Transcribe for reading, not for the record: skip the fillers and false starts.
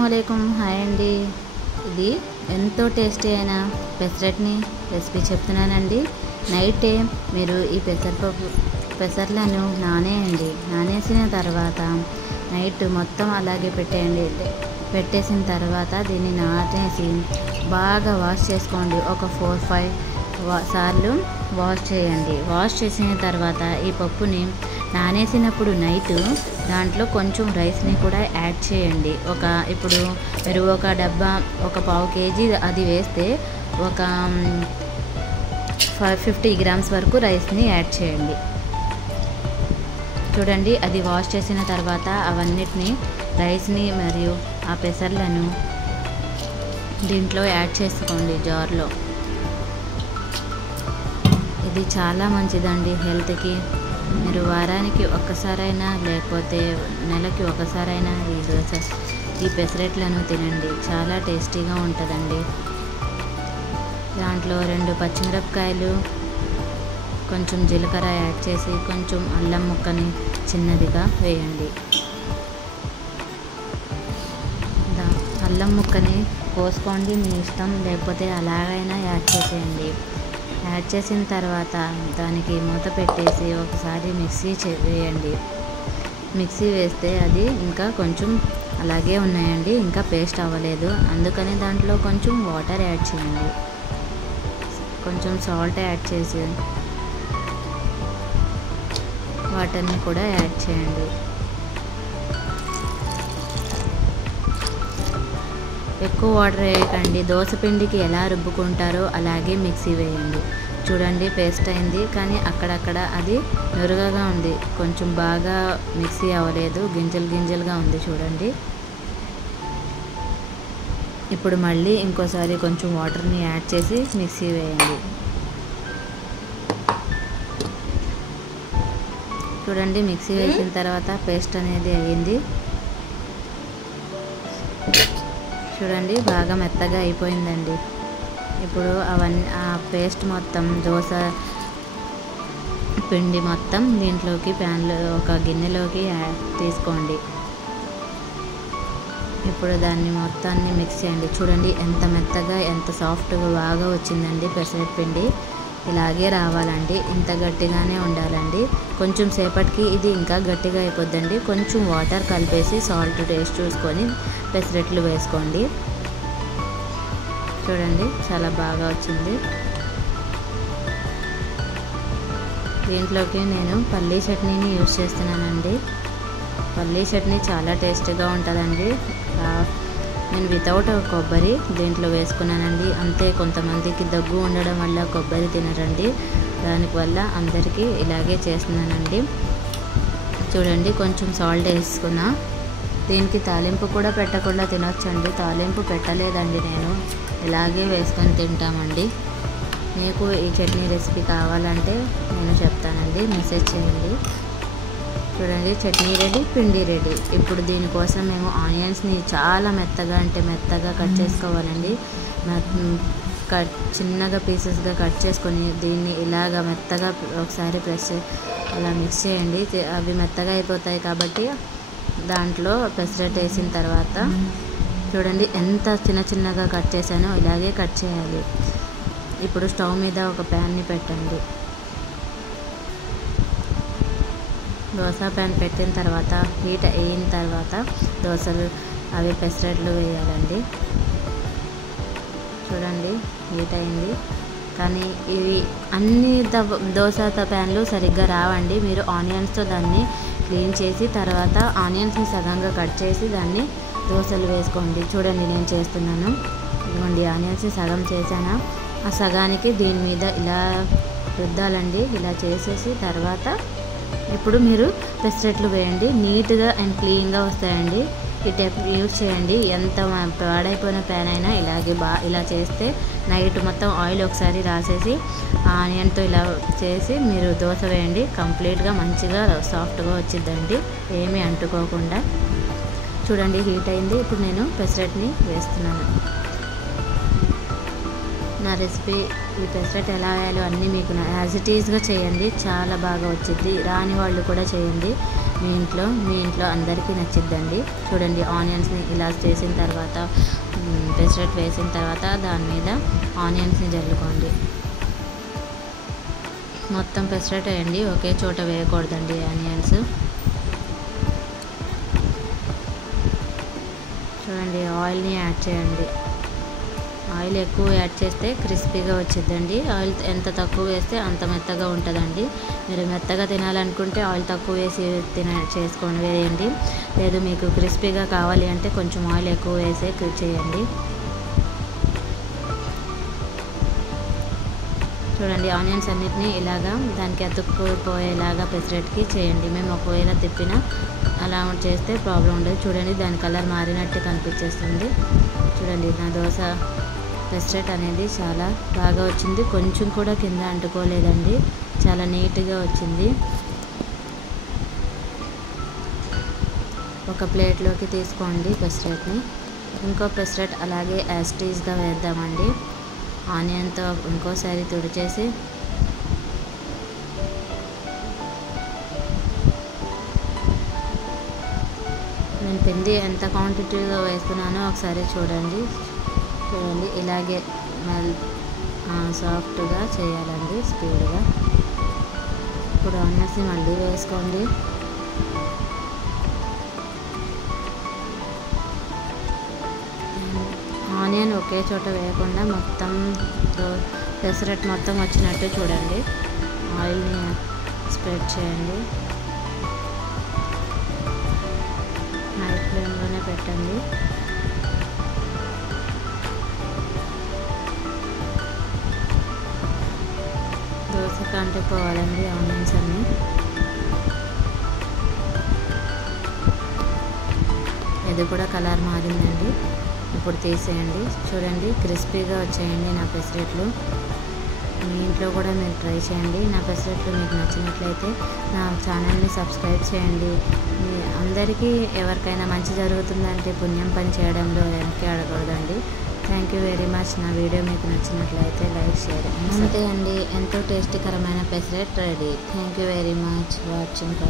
అస్సలాముఅలైకుం hi అండి. ఇది ఎంతో టేస్టీ అయిన పెసరట్ని రెసిపీ చెప్తున్నానండి. నైటే మీరు ఈ పెసర్లను నానేసిన తర్వాత నైట్ మొత్తం అలాగే పెట్టేయండి. పెట్టేసిన తర్వాత దీన్ని నానేసి బాగా వాష్ చేసుకోండి. ఒక 4-5 సార్లు వాష్ చేయండి. వాష్ చేసిన తర్వాత ఈ పప్పుని నానేసినప్పుడు నైట్ దాంట్లో కొంచెం రైస్ని కూడా యాడ్ చేయండి. ఇప్పుడు మీరు ఒక డబ్బా ఒక 1/2 kg అది వేస్తే ఒక 50 grams వరకు రైస్ని యాడ్ చేయండి. చూడండి, అది వాష్ చేసిన తర్వాత అవన్నిటిని రైస్ని మరియు ఆ పెసర్లను దీంట్లో యాడ్ చేసుకోండి జార్లో. ఇది చాలా మంచిదండి హెల్త్కి. మీరు వారానికి ఒక్కసారైనా లేకపోతే నెలకి ఒకసారైనా ఈ పెసరట్లను తినండి. చాలా టేస్టీగా ఉంటుందండి. దాంట్లో 2 పచ్చిమిరపకాయలు, కొంచెం జీలకర్ర యాడ్ చేసి కొంచెం అల్లం ముక్కని చిన్నదిగా వేయండి. అల్లం ముక్కని కోసుకోండి, మీ ఇష్టం, లేకపోతే అలాగైనా యాడ్ చేసేయండి. యాడ్ చేసిన తర్వాత దానికి మూత పెట్టేసి ఒకసారి మిక్సీ వేయండి. మిక్సీ వేస్తే అది ఇంకా కొంచెం అలాగే ఉన్నాయండి, ఇంకా పేస్ట్ అవ్వలేదు. అందుకని దాంట్లో కొంచెం వాటర్ యాడ్ చేయండి. కొంచెం సాల్ట్ యాడ్ చేసి వాటర్ని కూడా యాడ్ చేయండి. ఎక్కువ వాటర్ వేయకండి. దోసపిండికి ఎలా రుబ్బుకుంటారో అలాగే మిక్సీ వేయండి. చూడండి, పేస్ట్ అయింది, కానీ అక్కడక్కడ అది నురగగా ఉంది. కొంచెం బాగా మిక్సీ అవ్వలేదు, గింజలుగా ఉంది. చూడండి, ఇప్పుడు మళ్ళీ ఇంకోసారి కొంచెం వాటర్ని యాడ్ చేసి మిక్సీ వేయండి. చూడండి, మిక్సీ వేసిన తర్వాత పేస్ట్ అనేది అయ్యింది. చూడండి, బాగా మెత్తగా అయిపోయిందండి. ఇప్పుడు ఆ పేస్ట్ మొత్తం దోశ పిండి మొత్తం దీంట్లోకి ప్యాన్లో ఒక గిన్నెలోకి తీసుకోండి. ఇప్పుడు దాన్ని మొత్తాన్ని మిక్స్ చేయండి. చూడండి, ఎంత మెత్తగా ఎంత సాఫ్ట్గా బాగా వచ్చిందండి పెసరట్ పిండి. ఇలాగే రావాలండి, ఇంత గట్టిగానే ఉండాలండి. కొంచెం సేపటికి ఇది ఇంకా గట్టిగా అయిపోద్దండి. కొంచెం వాటర్ కలిపేసి సాల్ట్ టేస్ట్ చూసుకొని పెసరట్లు వేసుకోండి. చూడండి, చాలా బాగా వచ్చింది. దీంట్లోకి నేను పల్లీ చట్నీని యూజ్ చేస్తున్నానండి. పల్లీ చట్నీ చాలా టేస్టీగా ఉంటుందండి. నేను వితౌట్ కొబ్బరి దీంట్లో వేసుకున్నానండి. అంతే, కొంతమందికి దగ్గు ఉండడం వల్ల కొబ్బరి తినరండి, దానివల్ల అందరికీ ఇలాగే చేస్తున్నానండి. చూడండి, కొంచెం సాల్ట్ వేసుకున్నా. దీనికి తాలింపు కూడా పెట్టకుండా తినొచ్చండి. తాలింపు పెట్టలేదండి, నేను ఇలాగే వేసుకొని తింటామండి. మీకు ఈ చట్నీ రెసిపీ కావాలంటే నేను చెప్తానండి, మెసేజ్ చేయండి. చూడండి, చట్నీ రెడీ, పిండి రెడీ. ఇప్పుడు దీనికోసం మేము ఆనియన్స్ని చాలా మెత్తగా కట్ చేసుకోవాలండి. చిన్నగా పీసెస్గా కట్ చేసుకొని దీన్ని ఇలాగ మెత్తగా ఒకసారి అలా మిక్స్ చేయండి. అవి మెత్తగా అయిపోతాయి కాబట్టి దాంట్లో పెసరట్ వేసిన తర్వాత చూడండి ఎంత చిన్నగా కట్ చేశానో ఇలాగే కట్ చేయాలి. ఇప్పుడు స్టవ్ మీద ఒక ప్యాన్ని పెట్టండి. దోశ ప్యాన్ పెట్టిన తర్వాత హీట్ అయిన తర్వాత దోశలు అవి పెసరట్లు వేయాలండి. చూడండి, హీట్ అయింది, కానీ ఇవి అన్ని దోశ ప్యాన్లు సరిగ్గా రావండి. మీరు ఆనియన్స్తో దాన్ని క్లీన్ చేసి తర్వాత ఆనియన్స్ని సగంగా కట్ చేసి దాన్ని దోశలు వేసుకోండి. చూడండి, నేను చేస్తున్నాను. ఇదిగోండి, ఆనియన్స్ని సగం చేశాను. ఆ సగానికి దీని మీద ఇలా రుద్దాలండి. ఇలా చేసేసి తర్వాత ఇప్పుడు మీరు పెసరట్లు వేయండి. నీట్గా అండ్ క్లీన్గా వస్తాయండి. ఈ టైప్ యూజ్ చేయండి. ఎంత పాడైపోయిన ప్యాన్ అయినా ఇలాగే ఇలా చేస్తే నైట్ మొత్తం ఆయిల్ ఒకసారి రాసేసి ఆనియన్తో ఇలా చేసి మీరు దోశ వేయండి. కంప్లీట్గా మంచిగా సాఫ్ట్గా వచ్చిద్దండి, ఏమీ అంటుకోకుండా. చూడండి, హీట్ అయింది. ఇప్పుడు నేను పెసరట్ని వేస్తున్నాను. నా రెసిపీ ఈ పెసరట్ ఎలా వేయాలో అన్నీ మీకు యాజ్ ఇట్ ఈస్గా చేయండి, చాలా బాగా వచ్చింది. రాని వాళ్ళు కూడా చేయండి మీ ఇంట్లో అందరికీ నచ్చిద్దండి. చూడండి, ఆనియన్స్ని ఇలా చేసిన తర్వాత పెసరట్ వేసిన తర్వాత దాని మీద ఆనియన్స్ని జల్లుకోండి. మొత్తం పెసరట్ వేయండి, ఒకే చోట వేయకూడదండి ఆనియన్స్. చూడండి, ఆయిల్ని యాడ్ చేయండి. ఆయిల్ ఎక్కువ యాడ్ చేస్తే క్రిస్పీగా వచ్చిద్దండి. ఆయిల్ ఎంత తక్కువ వేస్తే అంత మెత్తగా ఉంటుందండి. మీరు మెత్తగా తినాలనుకుంటే ఆయిల్ తక్కువ వేసి వేయండి. లేదు మీకు క్రిస్పీగా కావాలి అంటే కొంచెం ఆయిల్ ఎక్కువ వేసే చేయండి. చూడండి, ఆనియన్స్ అన్నిటినీ ఇలాగా దానికి అతుక్కుపోయేలాగా పెసరట్కి చేయండి. మేము ఒకవేళ తిప్పినా అలా చేస్తే ప్రాబ్లం ఉండదు. చూడండి, దాని కలర్ మారినట్టు కనిపించేస్తుంది. చూడండి, నా దోశ పెసరట్ అనేది చాలా బాగా వచ్చింది. కొంచెం కూడా కింద అంటుకోలేదండి, చాలా నీట్గా వచ్చింది. ఒక ప్లేట్లోకి తీసుకోండి పెసరట్ని. ఇంకో పెసరట్ అలాగే యాస్టీస్గా వేద్దామండి. ఆనియన్తో ఇంకోసారి తుడిచేసి నేను పిండి ఎంత క్వాంటిటీలో వేస్తున్నానో ఒకసారి చూడండి. ఇలాగే సాఫ్ట్గా చేయాలండి, స్పీడ్గా. ఇప్పుడు ఆనియన్స్ని మళ్ళీ వేసుకోండి. ఆనియన్ ఒకే చోట వేయకుండా మొత్తం పెసరట్ మొత్తం వచ్చినట్టు చూడండి. ఆయిల్ని స్ప్రెడ్ చేయండి, హై ఫ్లేమ్లోనే పెట్టండి. దోశకు అంటుకోవాలండి ఆనియన్స్ అన్నీ. ఇది కూడా కలర్ మారిందండి, ఇప్పుడు తీసేయండి. చూడండి, క్రిస్పీగా వచ్చేయండి నా పెసరట్లు. మీ ఇంట్లో కూడా మీరు ట్రై చేయండి. నా పెసరట్లు మీకు నచ్చినట్లయితే నా ఛానల్ని సబ్స్క్రైబ్ చేయండి. మీ అందరికీ ఎవరికైనా మంచి జరుగుతుందంటే పుణ్యం పని చేయడంలో వెనక్కి అడగకూడదండి. Thank you very much. నా వీడియో మీకు నచ్చినట్లయితే లైక్, షేర్. అంతే అండి, ఎంతో టేస్టీకరమైన pesarattu ready. Thank you very much watching.